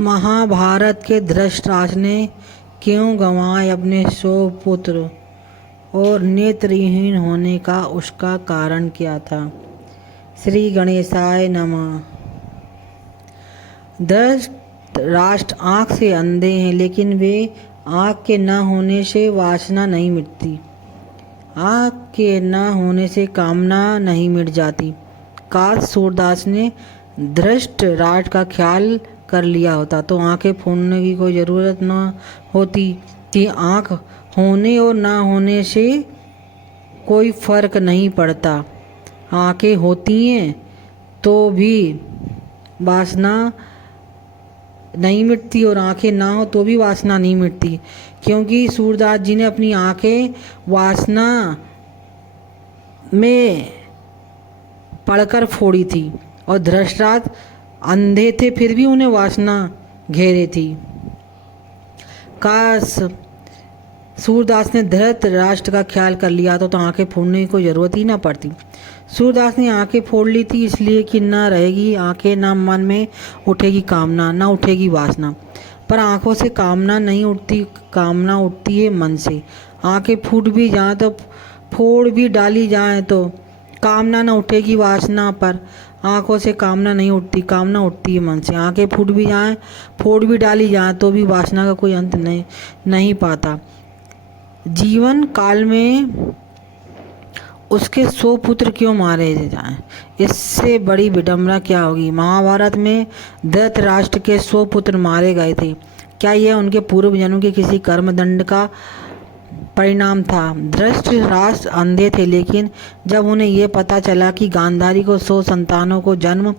महाभारत के धृतराष्ट्र ने क्यों गंवाए अपने 100 पुत्र और नेत्रहीन होने का उसका कारण क्या था। श्री गणेशाय नमः। धृतराष्ट्र आँख से अंधे हैं, लेकिन वे आँख के न होने से वासना नहीं मिटती। आँख के न होने से कामना नहीं मिट जाती। काश सूरदास ने धृतराष्ट्र का ख्याल कर लिया होता तो आंखें फोड़ने की कोई ज़रूरत न होती कि आँख होने और ना होने से कोई फर्क नहीं पड़ता। आंखें होती हैं तो भी वासना नहीं मिटती और आंखें ना हो तो भी वासना नहीं मिटती, क्योंकि सूरदास जी ने अपनी आंखें वासना में पड़कर फोड़ी थी और धृतराष्ट्र अंधे थे फिर भी उन्हें वासना घेरे थी। काश सूरदास ने धृतराष्ट्र का ख्याल कर लिया तो आंखें फोड़ने की कोई ज़रूरत ही ना पड़ती। सूरदास ने आंखें फोड़ ली थी इसलिए कि ना रहेगी आंखें, ना मन में उठेगी कामना, ना उठेगी वासना। पर आंखों से कामना नहीं उठती, कामना उठती है मन से। आंखें फूट भी जाएं तो फोड़ भी डाली जाएं तो कामना ना उठेगी वासना पर। आंखों से कामना नहीं उठती, कामना उठती है मन से। आंखें फूट भी जाएं, फोड़ भी डाली जाएं तो भी वासना का कोई अंत नहीं पाता। जीवन काल में उसके 100 पुत्र क्यों मारे जाएं, इससे बड़ी विडंबना क्या होगी। महाभारत में धृतराष्ट्र के 100 पुत्र मारे गए थे। क्या यह उनके पूर्व जन्म के किसी कर्मदंड का परिणाम था। धृतराष्ट्र अंधे थे, लेकिन जब उन्हें यह पता चला कि गांधारी को 100 संतानों को जन्म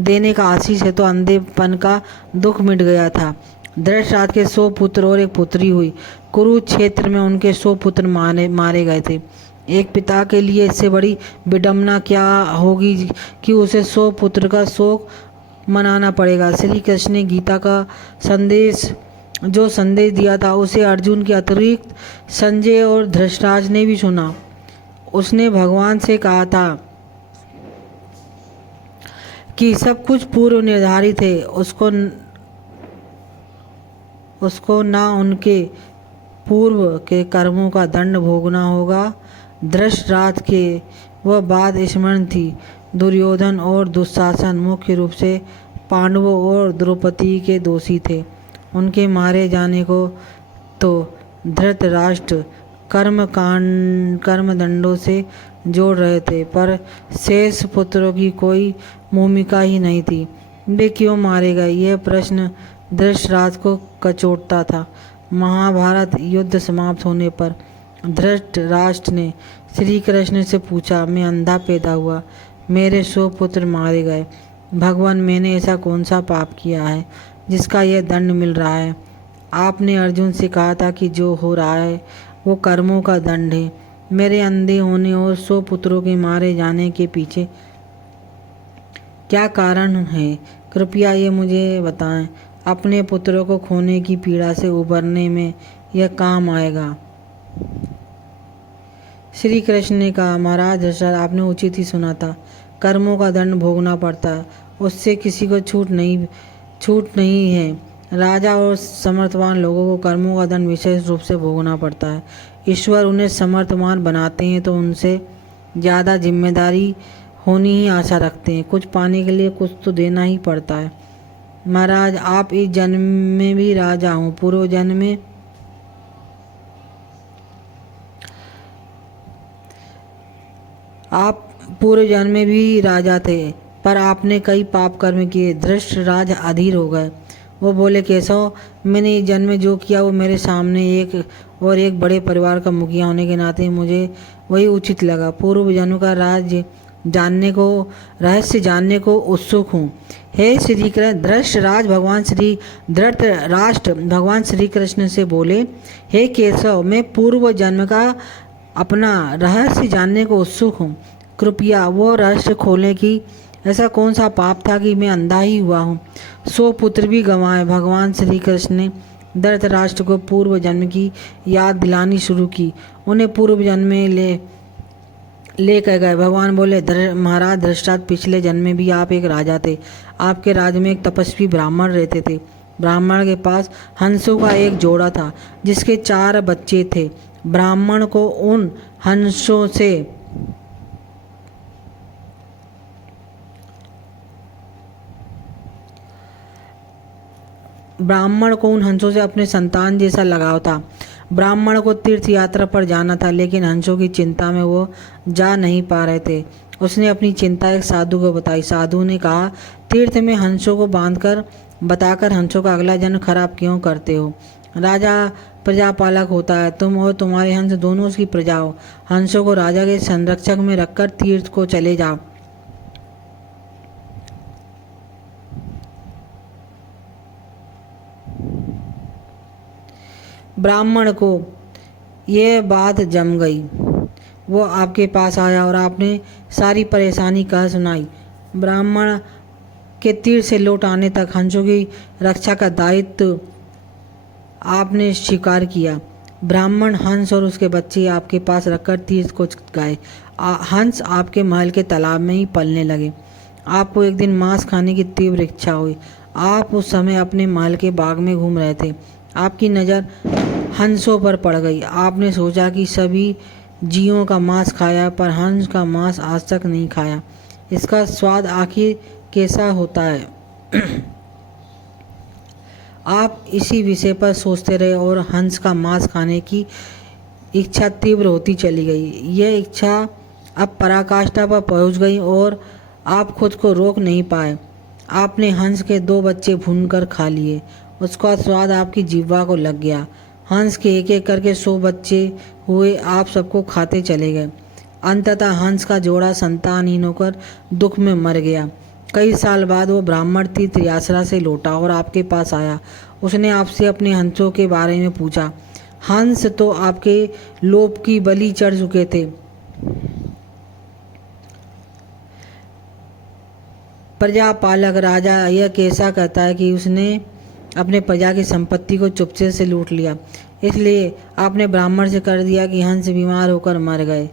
देने का आशीष है तो अंधेपन का दुख मिट गया था। धृतराष्ट्र के 100 पुत्र और एक पुत्री हुई। कुरुक्षेत्र में उनके 100 पुत्र मारे गए थे। एक पिता के लिए इससे बड़ी विडंबना क्या होगी कि उसे 100 पुत्र का शोक मनाना पड़ेगा। श्री कृष्ण ने गीता का जो संदेश दिया था उसे अर्जुन के अतिरिक्त संजय और धृतराष्ट्र ने भी सुना। उसने भगवान से कहा था कि सब कुछ पूर्व निर्धारित है, उसको ना उनके पूर्व के कर्मों का दंड भोगना होगा। धृतराष्ट्र के वह बात स्मरण थी। दुर्योधन और दुशासन मुख्य रूप से पांडवों और द्रौपदी के दोषी थे। उनके मारे जाने को तो धृतराष्ट्र कर्मदंडों से जोड़ रहे थे, पर शेष पुत्रों की कोई भूमिका ही नहीं थी। वे क्यों मारे गए, यह प्रश्न धृतराष्ट्र को कचोटता था। महाभारत युद्ध समाप्त होने पर धृतराष्ट्र ने श्री कृष्ण से पूछा, मैं अंधा पैदा हुआ, मेरे 100 पुत्र मारे गए। भगवान, मैंने ऐसा कौन सा पाप किया है जिसका यह दंड मिल रहा है। आपने अर्जुन से कहा था कि जो हो रहा है वो कर्मों का दंड है। मेरे अंधे होने और 100 पुत्रों के मारे जाने के पीछे क्या कारण है, कृपया ये मुझे बताएं। अपने पुत्रों को खोने की पीड़ा से उबरने में यह काम आएगा। श्री कृष्ण ने कहा, महाराज धृतराष्ट्र, आपने उचित ही सुना था। कर्मों का दंड भोगना पड़ता है, उससे किसी को छूट नहीं है। राजा और समर्थवान लोगों को कर्मों का दंड विशेष रूप से भोगना पड़ता है। ईश्वर उन्हें समर्थवान बनाते हैं तो उनसे ज़्यादा जिम्मेदारी होनी ही आशा रखते हैं। कुछ पाने के लिए कुछ तो देना ही पड़ता है। महाराज, आप इस जन्म में भी राजा हों, पूर्व जन्म में आप पूर्व जन्म में भी राजा थे, पर आपने कई पाप कर्म किए। धृतराष्ट्र अधीर हो गए। वो बोले, केशव, मैंने इस जन्म में जो किया वो मेरे सामने एक बड़े परिवार का मुखिया होने के नाते मुझे वही उचित लगा। पूर्व जन्म का रहस्य जानने को उत्सुक हूँ। हे श्री कृष्ण। धृतराष्ट्र भगवान श्री कृष्ण से बोले, हे केशव, मैं पूर्व जन्म का अपना रहस्य जानने को उत्सुक हूँ। कृपया वो रहस्य खोलें कि ऐसा कौन सा पाप था कि मैं अंधा ही हुआ हूँ। 100 पुत्र भी गंवाए। भगवान श्री कृष्ण ने धृतराष्ट्र को पूर्व जन्म की याद दिलानी शुरू की। उन्हें पूर्व जन्म में ले कर गए। भगवान बोले, महाराज धृतराष्ट्र, पिछले जन्म में भी आप एक राजा थे। आपके राज्य में एक तपस्वी ब्राह्मण रहते थे। ब्राह्मण के पास हंसों का एक जोड़ा था जिसके 4 बच्चे थे। ब्राह्मण को उन हंसों से अपने संतान जैसा लगाव था। ब्राह्मण को तीर्थ यात्रा पर जाना था, लेकिन हंसों की चिंता में वो जा नहीं पा रहे थे। उसने अपनी चिंता एक साधु को बताई। साधु ने कहा, तीर्थ में हंसों को बांधकर बताकर हंसों का अगला जन्म खराब क्यों करते हो? राजा प्रजापालक होता है, तुम और तुम्हारे हंस दोनों उसकी प्रजा हो। हंसों को राजा के संरक्षक में रखकर तीर्थ को चले जाओ। ब्राह्मण को यह बात जम गई। वो आपके पास आया और आपने सारी परेशानी कह सुनाई। ब्राह्मण के तीर से लौट आने तक हंसों की रक्षा का दायित्व आपने स्वीकार किया। ब्राह्मण हंस और उसके बच्चे आपके पास रखकर तीर्थ को गए। हंस आपके महल के तालाब में ही पलने लगे। आपको एक दिन मांस खाने की तीव्र इच्छा हुई। आप उस समय अपने महल के बाग में घूम रहे थे। आपकी नज़र हंसों पर पड़ गई। आपने सोचा कि सभी जीवों का मांस खाया, पर हंस का मांस आज तक नहीं खाया। इसका स्वाद आखिर कैसा होता है? आप इसी विषय पर सोचते रहे और हंस का मांस खाने की इच्छा तीव्र होती चली गई। यह इच्छा अब पराकाष्ठा पर पहुंच गई और आप खुद को रोक नहीं पाए। आपने हंस के 2 बच्चे भूनकर खा लिए। उसका स्वाद आपकी जिह्वा को लग गया। हंस के एक एक करके 100 बच्चे हुए। आप सबको खाते चले गए। अंततः हंस का जोड़ा संतानहीन होकर दुख में मर गया। कई साल बाद वो ब्राह्मण तीर्थ यात्रा से लौटा और आपके पास आया। उसने आपसे अपने हंसों के बारे में पूछा। हंस तो आपके लोभ की बलि चढ़ चुके थे। प्रजापालक राजा यह कैसा कहता है कि उसने अपने प्रजा की संपत्ति को चुपचे से लूट लिया, इसलिए आपने ब्राह्मण से कर दिया कि हंस बीमार होकर मर गए।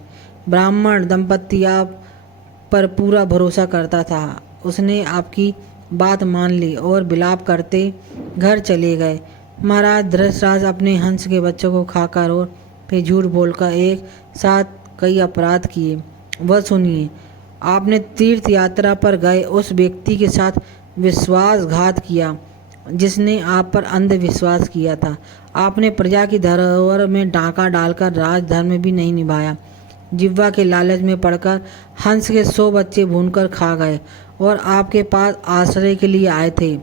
ब्राह्मण दंपत्ति आप पर पूरा भरोसा करता था। उसने आपकी बात मान ली और विलाप करते घर चले गए। महाराज धृतराष्ट्र अपने हंस के बच्चों को खाकर और फिर झूठ बोलकर एक साथ कई अपराध किए। वह सुनिए, आपने तीर्थ यात्रा पर गए उस व्यक्ति के साथ विश्वासघात किया जिसने आप पर अंधविश्वास किया था। आपने प्रजा की धरोहर में डाका डालकर राजधर्म भी नहीं निभाया। जिह्वा के लालच में पड़कर हंस के 100 बच्चे भूनकर खा गए और आपके पास आश्रय के लिए आए थे।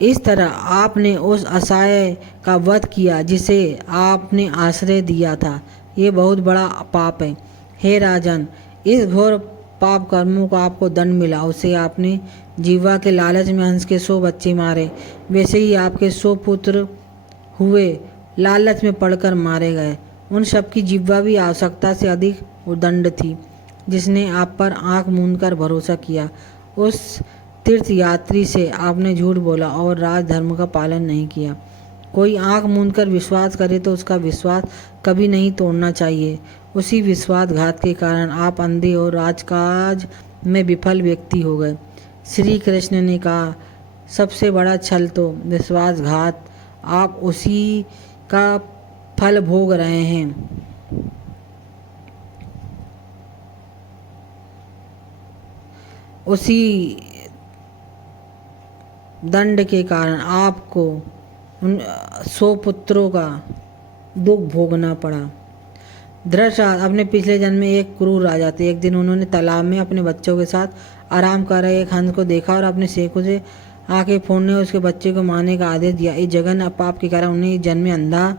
इस तरह आपने उस असहाय का वध किया जिसे आपने आश्रय दिया था। ये बहुत बड़ा पाप है। हे राजन, इस घोर पाप कर्मों का आपको दंड मिला। उसे आपने जिह्वा के लालच में हंस के 100 बच्चे मारे, वैसे ही आपके 100 पुत्र हुए लालच में पड़कर मारे गए। उन सबकी जिह्वा भी आवश्यकता से अधिक उदंड थी जिसने आप पर आंख मूंदकर भरोसा किया। उस तीर्थ यात्री से आपने झूठ बोला और राजधर्म का पालन नहीं किया। कोई आंख मूंदकर विश्वास करे तो उसका विश्वास कभी नहीं तोड़ना चाहिए। उसी विश्वासघात के कारण आप अंधे और राजकाज में विफल व्यक्ति हो गए। श्री कृष्ण ने कहा, सबसे बड़ा छल तो विश्वासघात। आप उसी का फल भोग रहे हैं। उसी दंड के कारण आपको उन 100 पुत्रों का दुख भोगना पड़ा। धृतराष्ट्र अपने पिछले जन्म में एक क्रूर राजा थे। एक दिन उन्होंने तालाब में अपने बच्चों के साथ आराम कर रहे एक हंस को देखा और अपने सेवकों से आंखें फोड़ने और उसके बच्चे को मारने का आदेश दिया। इस जघन्य पाप के कारण उन्हें इस जन्म में अंधा।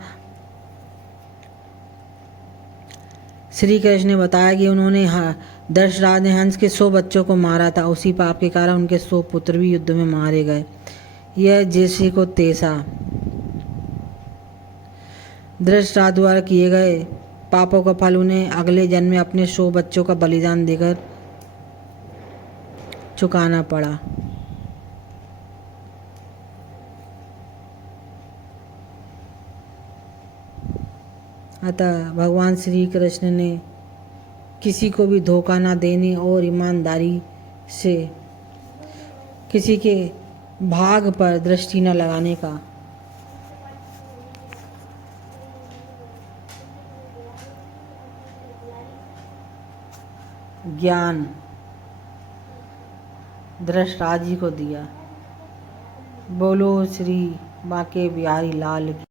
श्री कृष्ण ने बताया कि उन्होंने धृतराष्ट्र ने हंस के 100 बच्चों को मारा था। उसी पाप के कारण उनके 100 पुत्र भी युद्ध में मारे गए। यह जैसे को तैसा धृतराष्ट्र द्वारा किए गए पापों का फल उन्हें अगले जन्म में अपने 100 बच्चों का बलिदान देकर चुकाना पड़ा। अतः भगवान श्री कृष्ण ने किसी को भी धोखा न देने और ईमानदारी से किसी के भाग पर दृष्टि न लगाने का। ज्ञान धृतराज जी को दिया। बोलो श्री बांके बिहारी लाल की।